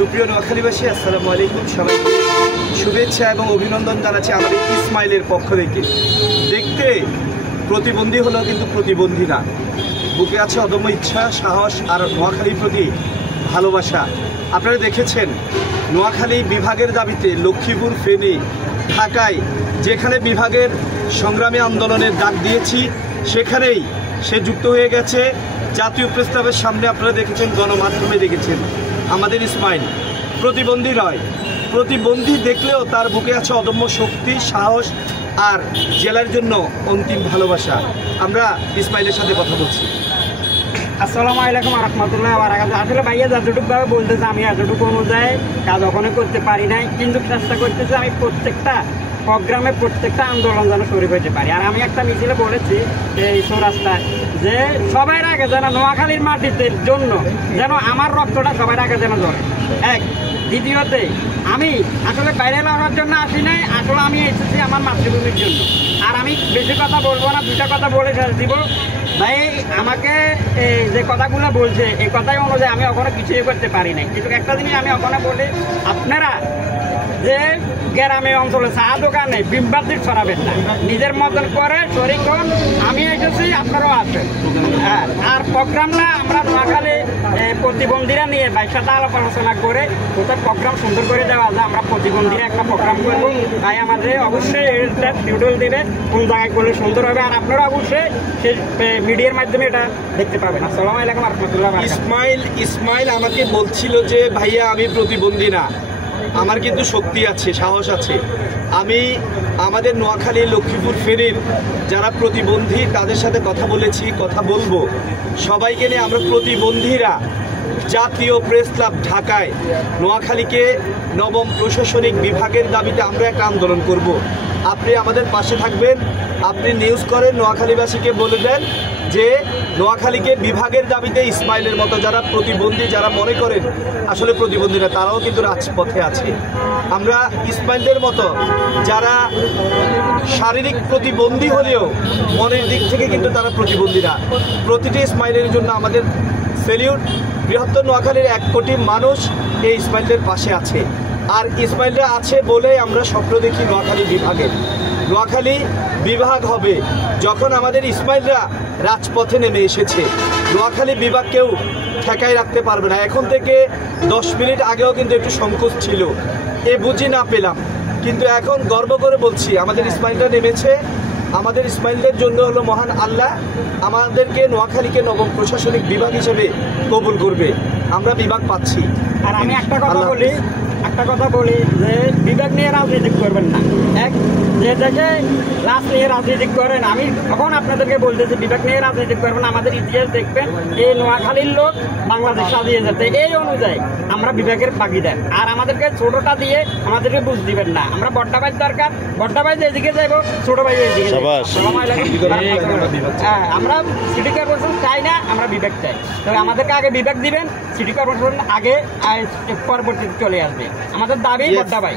সুপ্রিয় নোয়াখালীবাসী, আসসালামু আলাইকুম। সবাইকে শুভেচ্ছা এবং অভিনন্দন জানাচ্ছি আমাদের ইসমাইলের পক্ষ থেকে। দেখতে প্রতিবন্ধী হলেও কিন্তু প্রতিবন্ধী না, বুকে আছে অদম্য ইচ্ছা, সাহস আর নোয়াখালীর প্রতি ভালোবাসা। আপনারা দেখেছেন নোয়াখালী বিভাগের দাবিতে লক্ষ্মীপুর, ফেনী, ঢাকায় যেখানে বিভাগের সংগ্রামী আন্দোলনের ডাক দিয়েছি সেখানেই সে যুক্ত হয়ে গেছে জাতীয় প্রস্তাবের সামনে। আপনারা দেখেছেন, গণমাধ্যমে দেখেছেন, আমাদের ইসমাইল প্রতিবন্ধী নয়, প্রতিবন্ধী দেখলেও তার বুকে আছে অদম্য শক্তি, সাহস আর জেলার জন্য অন্তিম ভালোবাসা। আমরা ইসমাইলের সাথে কথা বলছি। আসসালামু আলাইকুম রহমতুল্লাহ বারাকাতুহু। আসলে ভাইয়া যতটুকুভাবে বলতেছে আমি এতটুকু অনুযায়ী কাজ ওখানে করতে পারি নাই, কিন্তু চেষ্টা করতেছি আমি প্রত্যেকটা প্রোগ্রামে প্রত্যেকটা আন্দোলন যেন শরীর হতে পারি। আর আমি একটা মিছিলে বলেছি এই চৌরাস্তায় যে সবার আগে যেন নোয়াখালীর মাটিতে জন্য যেন আমার রক্তটা সবার আগে যেন ধরে। এক, দ্বিতীয়তে আমি আসলে বাইরে লড়ার জন্য আসি নাই, আসলে আমি এসেছি আমার মাতৃভূমির জন্য। আর আমি বেশি কথা বলবো না, দুটা কথা বলে শেষ দিব। ভাই আমাকে যে কথাগুলো বলছে এই কথাই অনুযায়ী আমি ওখানে কিছুই করতে পারি নাই, কিন্তু একটা জিনিস আমি ওখানে বলি, আপনারা যে গ্রামে অঞ্চলে চা দোকানে বিম্বাদি ছড়াবেন না, নিজের মতন করে শরীর হন। আমি এসেছি, আপনারাও আসেন। হ্যাঁ, আর প্রোগ্রামটা আমরা নোয়াখালী প্রতিবন্ধীরা নিয়ে ভাইয়ের সাথে আলাপ আলোচনা করে কোথাও প্রোগ্রাম সুন্দর করে দেওয়া যায়। আমরা প্রতিবন্ধীরা একটা প্রোগ্রাম করবো, তাই আমাদের অবশ্যই এটা শিডিউল দেবে কোন জায়গায় করলে সুন্দর হবে। আর আপনারা অবশ্যই সেই মিডিয়ার মাধ্যমে এটা দেখতে পাবেন। আসসালামু আলাইকুম রহমতুল্লাহ। ইসমাইল আমাকে বলছিল যে ভাইয়া আমি প্রতিবন্ধী না, আমার কিন্তু শক্তি আছে, সাহস আছে। আমি আমাদের নোয়াখালী, লক্ষ্মীপুর, ফেনীর যারা প্রতিবন্ধী তাদের সাথে কথা বলেছি, কথা বলবো। সবাইকে নিয়ে আমরা প্রতিবন্ধীরা জাতীয় প্রেস ক্লাব ঢাকায় নোয়াখালীকে নবম প্রশাসনিক বিভাগের দাবিতে আমরা একটা আন্দোলন করব। আপনি আমাদের পাশে থাকবেন, আপনি নিউজ করেন, নোয়াখালীবাসীকে বলে দেন যে নোয়াখালীকে বিভাগের দাবিতে ইসমাইলের মতো যারা প্রতিবন্ধী, যারা মনে করেন আসলে প্রতিবন্ধীরা, তারাও কিন্তু রাজপথে আছে। আমরা ইসমাইলদের মতো যারা শারীরিক প্রতিবন্ধী হলেও মনের দিক থেকে কিন্তু তারা প্রতিবন্ধীরা, প্রতিটি ইসমাইলের জন্য আমাদের সেলিউট। বৃহত্তর নোয়াখালীর 1 কোটি মানুষ এই ইসমাইলদের পাশে আছে, আর ইসমাইলরা আছে বলে আমরা স্বপ্ন দেখি নোয়াখালী বিভাগের। নোয়াখালী বিভাগ হবে যখন আমাদের ইসমাইলরা রাজপথে নেমে এসেছে। নোয়াখালী বিভাগ কেউ ঠেকাই রাখতে পারবে না। এখন থেকে 10 মিনিট আগেও কিন্তু একটু সংকোচ ছিল, এ বুঝি না পেলাম, কিন্তু এখন গর্ব করে বলছি আমাদের ইসমাইলরা নেমেছে। আমাদের ইসমাইলদের জন্য হলো মহান আল্লাহ আমাদেরকে নোয়াখালীকে নবম প্রশাসনিক বিভাগ হিসেবে কবুল করবে। আমরা বিভাগ পাচ্ছি। আর আমি একটা কথা বলি যে বিভাগ নিয়ে রাজনীতি করবেন না। এক, যে থেকে লাশ নিয়ে রাজনীতি করেন, আমি তখন আপনাদেরকে বলতেছি বিভাগ নিয়ে রাজনীতি করবেন। আমাদের ইতিহাস দেখবেন, এই নোয়াখালীর লোক বাংলাদেশ স্বাধীন যেতে, এই অনুযায়ী আমরা বিভাগের ভাগিদার। আর আমাদেরকে ছোটটা দিয়ে আমাদেরকে বুঝ দিবেন না। আমরা বড়টা ভাই দরকার, বড়টা ভাই যেদিকে যাইব, ছোট ভাই যেদিকে। হ্যাঁ, আমরা সিটি কর্পোরেশন চাই না, আমরা বিভাগ চাই। তবে আমাদেরকে আগে বিভাগ দিবেন, সিটি কর্পোরেশন আগে পরবর্তীতে চলে আসবে। আমাদের দাবি বড়টা ভাই।